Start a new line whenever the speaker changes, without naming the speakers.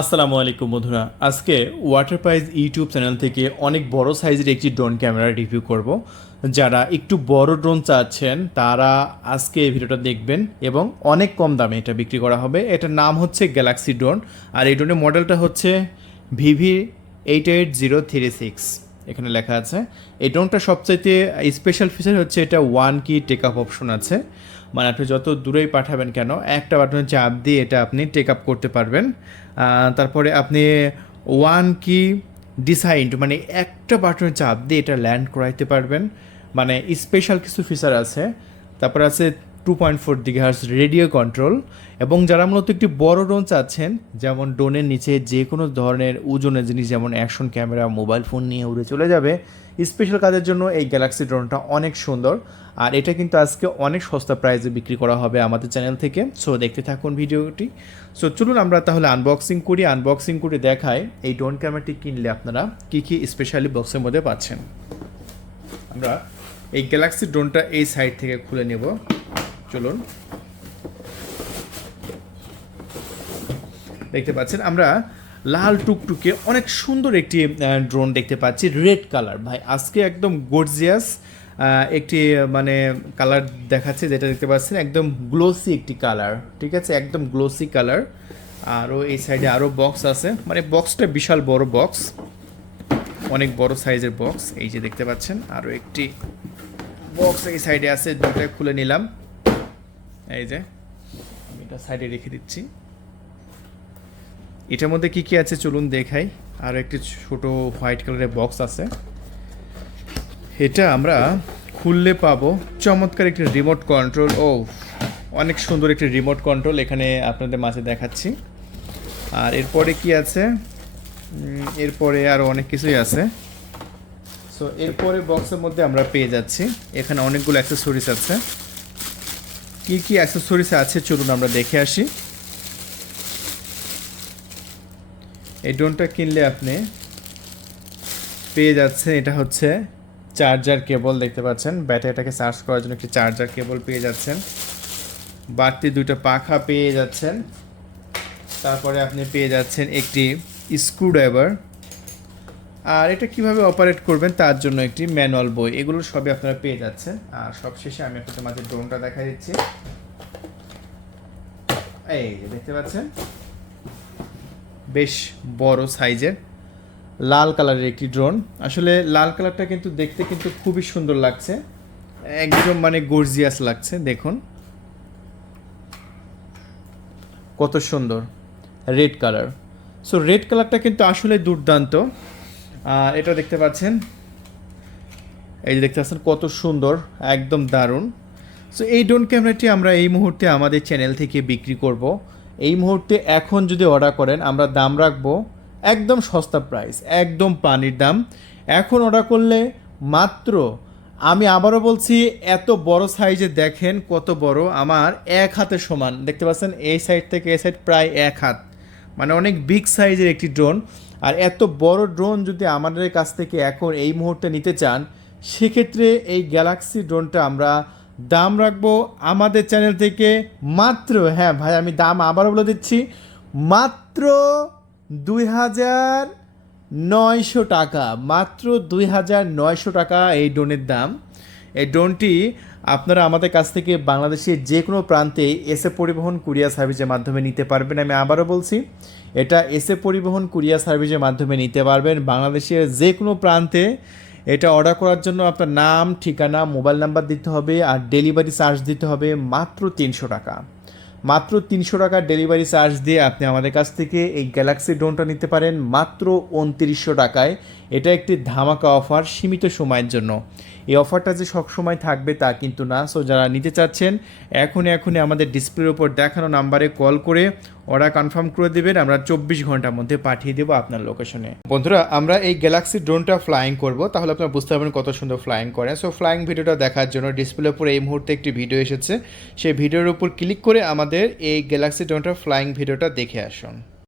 আসসালামু আলাইকুম বন্ধুরা। আজকে ওয়াটার প্রাইজ ইউটিউব চ্যানেল থেকে অনেক বড় সাইজের একটি ড্রোন ক্যামেরা রিভিউ করব, যারা একটু বড় ড্রোন চাচ্ছেন, তারা আজকে এই ভিডিওটা দেখবেন এবং অনেক কম দামে এটা বিক্রি করা হবে। এটার নাম হচ্ছে গ্যালাক্সি ড্রোন আর এই ড্রোনের মডেলটা হচ্ছে VV eight eight zero three six এখানে লেখা আছে। এই ড্রোনটা সবচাইতে স্পেশাল ফিচার হচ্ছে এটা ওয়ান কি টেক আপ অপশন আছে। মানে আপনি যত দূরেই পাঠাবেন কেন, একটা বাটনে চাপ দিয়ে এটা আপনি টেক আপ করতে পারবেন। তারপরে আপনি ওয়ান কি ডিসাইড মানে একটা বাটনে চাপ দিয়ে এটা ল্যান্ড করাইতে পারবেন। মানে স্পেশাল কিছু ফিচার আছে। তারপর আছে two point four gigahertz radio control এবং যারা মূলত একটি বড় ড্রোন চাচ্ছেন, যেমন ড্রোনের নিচে যে কোনো ধরনের ওজনের জিনিস, যেমন অ্যাকশন ক্যামেরা মোবাইল ফোন নিয়ে উড়ে চলে যাবে স্পেশাল কাজের জন্য এই গ্যালাক্সি ড্রোনটা অনেক সুন্দর। আর এটা কিন্তু আজকে অনেক সস্তা প্রাইসে বিক্রি করা হবে আমাদের চ্যানেল থেকে। সো দেখতে থাকুন ভিডিওটি। সো চলুন আমরা তাহলে আনবক্সিং করি। আনবক্সিং করে দেখাই এই ড্রোন ক্যামেরাটি কিনলে আপনারা কী কী স্পেশালি বক্সের মধ্যে পাচ্ছেন। আমরা এই গ্যালাক্সি ড্রোনটা এই সাইড থেকে খুলে নেব। চলুন। দেখতে পাচ্ছেন, আমরা লাল টুকটুকে অনেক সুন্দর একটি ড্রোন দেখতে পাচ্ছি রেড কালার ভাই, আজকে একদম গর্জিয়াস একটি মানে কালার দেখাচ্ছে, যেটা দেখতে পাচ্ছেন, একদম গ্লোসি একটি কালার ঠিক আছে? একদম গ্লোসি কালার আরও এই সাইডে আরও বক্স আছে। মানে বক্সটা বিশাল বড় বক্স অনেক বড় সাইজের বক্স এই যে দেখতে পাচ্ছেন, আরও একটি বক্স এই সাইডে আছে দুটো খুলে নিলাম। এই যে, আমি এটা সাইডে রেখে দিচ্ছি। এটার মধ্যে কি কি আছে চলুন দেখাই। আর একটি ছোট হোয়াইট কালারের বক্স আছে। এটা আমরা খুললে পাবো। চমৎকার একটি রিমোট কন্ট্রোল। ও, অনেক সুন্দর একটি রিমোট কন্ট্রোল এখানে আপনাদের মাঝে দেখাচ্ছি। আর এরপরে কি আছে? এরপরে আরও অনেক কিছুই আছে। সো এরপরে বক্সের মধ্যে আমরা পেয়ে যাচ্ছি। এখানে অনেকগুলো অ্যাক্সেসরিজ আছে। কি কি অ্যাক্সেসরিজ আছে? চলুন আমরা দেখে আসি। এই ড্রোনটা কিনলে আপনি পেয়ে যাচ্ছেন। এটা হচ্ছে চার্জার কেবল দেখতে পাচ্ছেন। ব্যাটারিটাকে চার্জ করার জন্য একটি চার্জার কেবল পেয়ে যাচ্ছেন। বাড়তি দুটো পাখা পেয়ে যাচ্ছেন। তারপরে আপনি পেয়ে যাচ্ছেন একটি স্ক্রুড্রাইভার আর এটা কীভাবে অপারেট করবেন তার জন্য একটি ম্যানুয়াল বই। এগুলো সবই আপনারা পেয়ে যাচ্ছেন। আর সবশেষে আমি আপনাদের মাঝে ড্রোনটা দেখা দিচ্ছি। এই যে দেখতে পাচ্ছেন? বেশ বড় সাইজের লাল কালারের একটি ড্রোন আসলে লাল কালারটা কিন্তু দেখতে কিন্তু খুবই সুন্দর লাগছে। একদম মানে গর্জিয়াস লাগছে, দেখুন। কত সুন্দর। রেড কালার সো রেড কালারটা কিন্তু আসলে দুর্দান্ত। এটা দেখতে পাচ্ছেন। এই যে দেখতে পাচ্ছেন কত সুন্দর, একদম দারুণ। সো এই ড্রোন ক্যামেরাটি আমরা এই মুহূর্তে আমাদের চ্যানেল থেকে বিক্রি করব। এই মুহূর্তে এখন যদি অর্ডার করেন, আমরা দাম রাখব একদম সস্তা প্রাইস একদম পানির দাম। এখন অর্ডার করলে মাত্র, আমি আবারও বলছি, এত বড় সাইজে দেখেন কত বড়, আমার এক হাতের সমান। দেখতে পাচ্ছেন, এই সাইড থেকে, এই সাইড প্রায় এক হাত। মানে অনেক বিগ সাইজের একটি ড্রোন আর এত বড় ড্রোন যদি আমাদের কাছ থেকে এখন এই মুহূর্তে নিতে চান, সেক্ষেত্রে এই গ্যালাক্সি ড্রোনটা আমরা দাম রাখব আমাদের চ্যানেল থেকে মাত্র হ্যাঁ ভাই, আমি দাম আবারও বলে দিচ্ছি, মাত্র দুই হাজার নয়শো টাকা, মাত্র দুই হাজার নয়শো টাকা এই ড্রোনের দাম। এই ড্রোনটি আপনারা আমাদের কাছ থেকে বাংলাদেশের যে কোনো প্রান্তে এসে পরিবহন কুরিয়ার সার্ভিসের মাধ্যমে নিতে পারবেন। আমি আবারও বলছি, এটা এসে পরিবহন কুরিয়ার সার্ভিসের মাধ্যমে নিতে পারবেন। বাংলাদেশের যে কোনো প্রান্তে এটা অর্ডার করার জন্য আপনার নাম, ঠিকানা মোবাইল নাম্বার দিতে হবে আর ডেলিভারি চার্জ দিতে হবে মাত্র তিনশো টাকা। মাত্র তিনশো টাকার ডেলিভারি চার্জ দিয়ে আপনি আমাদের কাছ থেকে এই গ্যালাক্সি ড্রোনটা নিতে পারেন মাত্র উনত্রিশশো টাকায়। এটা একটি ধামাকা অফার সীমিত সময়ের জন্য। এই অফারটা যে সবসময় থাকবে তা কিন্তু না। সো যারা নিতে চাচ্ছেন, এখনই এখনই আমাদের ডিসপ্লের ওপর দেখানো নাম্বারে কল করে অর্ডার কনফার্ম করে দেবেন, আমরা চব্বিশ ঘণ্টার মধ্যে পাঠিয়ে দেবো আপনার লোকেশনে বন্ধুরা, আমরা এই গ্যালাক্সি ড্রোনটা ফ্লাইং করব, তাহলে আপনারা বুঝতে পারবেন কত সুন্দর ফ্লাইং করে। সো ফ্লাইং ভিডিওটা দেখার জন্য ডিসপ্লের উপর এই মুহূর্তে একটি ভিডিও এসেছে। সেই ভিডিওর উপর ক্লিক করে আমাদের এই গ্যালাক্সি ড্রোনটা ফ্লাইং ভিডিওটা দেখে আসুন।